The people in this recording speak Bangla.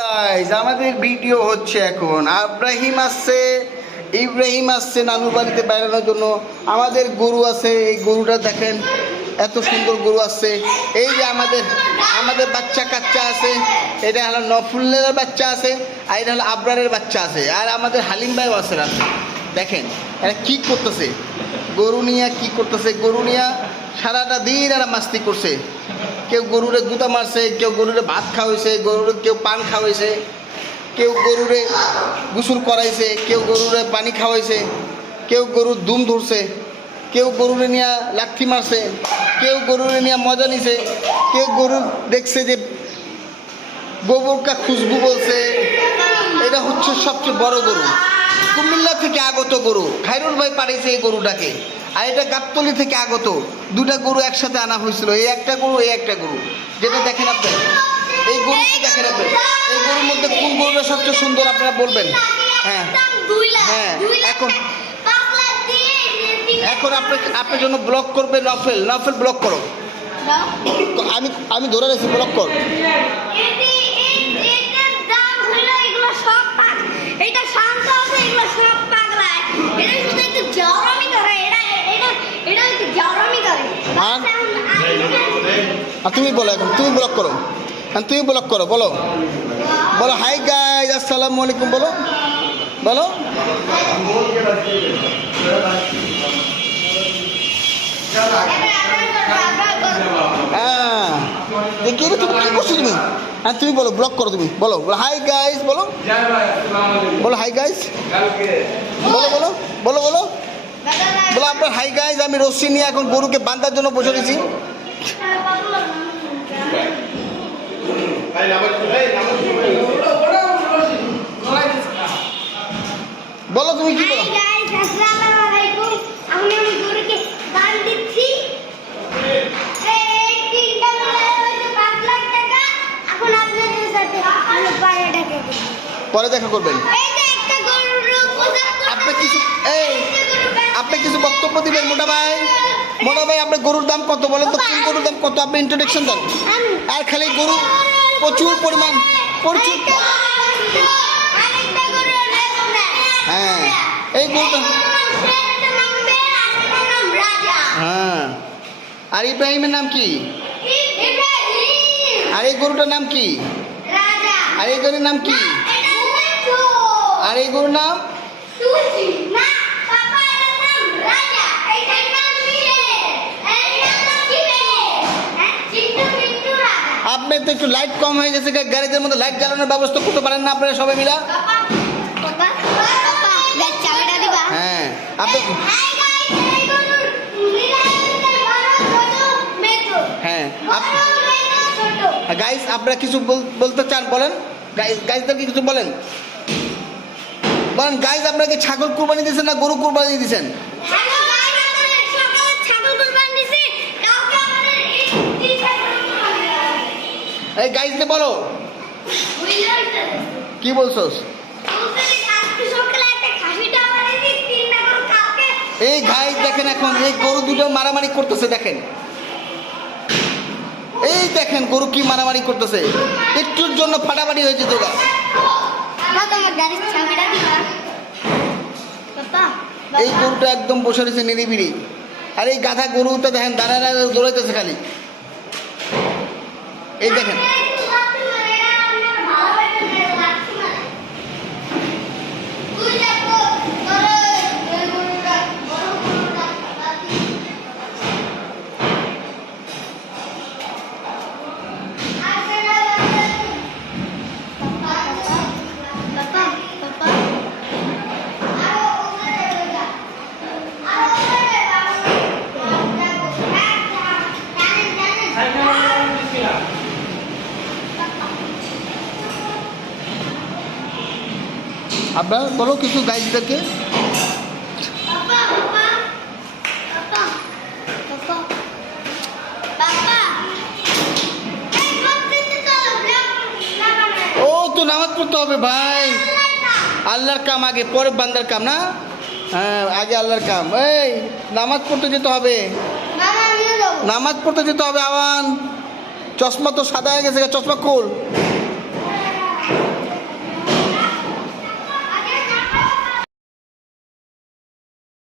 গাইস আমাদের ভিডিও হচ্ছে এখন ইব্রাহিম আসছে নানুর বাড়িতে বেড়ানোর জন্য। আমাদের গরু আছে, এই গরুটা দেখেন এত সুন্দর গরু আছে। এই যে আমাদের বাচ্চা কাচ্চা আছে, এটা হলো নফুলের বাচ্চা আছে, আর এটা হলো আবরারের বাচ্চা আছে, আর আমাদের হালিম ভাইও আছে রাতে। দেখেন এরা কি করতেছে, গরু নিয়ে সারাটা দিন এরা মাস্তি করছে। কেউ গরুরে গুঁতা মারছে, কেউ গরুরে ভাত খাওয়াইছে, কেউ পান খাওয়াইছে, কেউ গরুরে গোসল করাইছে, কেউ গরুরে পানি খাওয়াইছে, কেউ গরুর দুম ধরছে, কেউ গরুরে নিয়ে লাঠি মারছে, কেউ গরুরে নিয়ে মজা নিছে, কেউ গরু দেখছে যে গোবরকা খুশবু বলছে। এটা হচ্ছে সবচেয়ে বড় গরু, কুমিল্লা থেকে আগত গরু। খায়রুল ভাই পাঠিয়েছে এই গরুটাকে, আর এটা গাবতলী থেকে আগত। দুটা গরু একসাথে আনা হয়েছিল, এই একটা গরু যেটা দেখেন আপনি। এই গরুটি দেখেন আপনি, এই গরুর মধ্যে কোন গরুটা সবচেয়ে সুন্দর আপনারা বলবেন। হ্যাঁ হ্যাঁ, এখন আপনার জন্য ব্লক করবে নফেল ব্লক করো। আমি ধরে রেখেছি, ব্লক কর। আর তুমি বলো, এখন তুমি ব্লক করো, বলো হাই গাইস, আসসালামু আলাইকুম বলো। হ্যাঁ দেখি তুমি কি করছো তুমি। হ্যাঁ তুমি বলো, ব্লক করো, তুমি বলো হাই গাইস, বলো হাই গাইস, বলো আপনার হাই গাইস। আমি রশ্মি নিয়ে এখন গরুকে বাঁধার জন্য বসে রয়েছি। বলো তুমি কি বলো। পরে দেখা করবেন। আপনি কিছু বক্তব্য দিবেন মোটা ভাই। আপনার গরুর দাম কত বলেন তো, কোন গরুর দাম কত? আপনি ইন্ট্রোডাকশন দেন। আর খালি গরু প্রচুর পরিমাণ হ্যাঁ এই গরুটা হ্যাঁ। আর ইব্রাহিমের নাম কি? আর এই গরুটার নাম কি? আর এই গরুর নাম কি? আর এই গরুর নাম আপনি তো একটু লাইট কম হয়ে গেছে, গ্যারেজের মধ্যে লাইট জ্বালানোর ব্যবস্থা করতে পারেন না আপনারা সবাই মিলা? হ্যাঁ আপনি হ্যাঁ গাইস, আপনারা কিছু বলতে চান বলেন। গাইসদেরকে কিছু বলেন গাইস। আপনারা কি ছাগল কুরবানি দিয়েছেন না গরু কুরবানি দিয়েছেন? এই গাইসকে বলো, কি বলছোস? এই গাইস দেখেন, এখন এই গরু দুটো মারামারি করতেছে। দেখেন এই দেখেন গরু কি মারামারি করতেছে, একটুর জন্য ফাটাফাটি হয়েছে তোরা। এই গরুটা একদম বসে রয়েছে নিরিবিড়ি, আর এই গাধা গরুটা দেখেন দাঁড়ায় দৌড়াইতেছে খালি। এই দেখেন আপনার বলো কিছু গাইডদেরকে। ও তো নামাজ পড়তে হবে ভাই, আল্লাহর কাম আগে, পরে বান্দার কাম না। হ্যাঁ আগে আল্লাহর কাম। এই নামাজ পড়তে যেতে হবে, আওয়ান। চশমা তো সাদা হয়ে গেছে, চশমা খোল।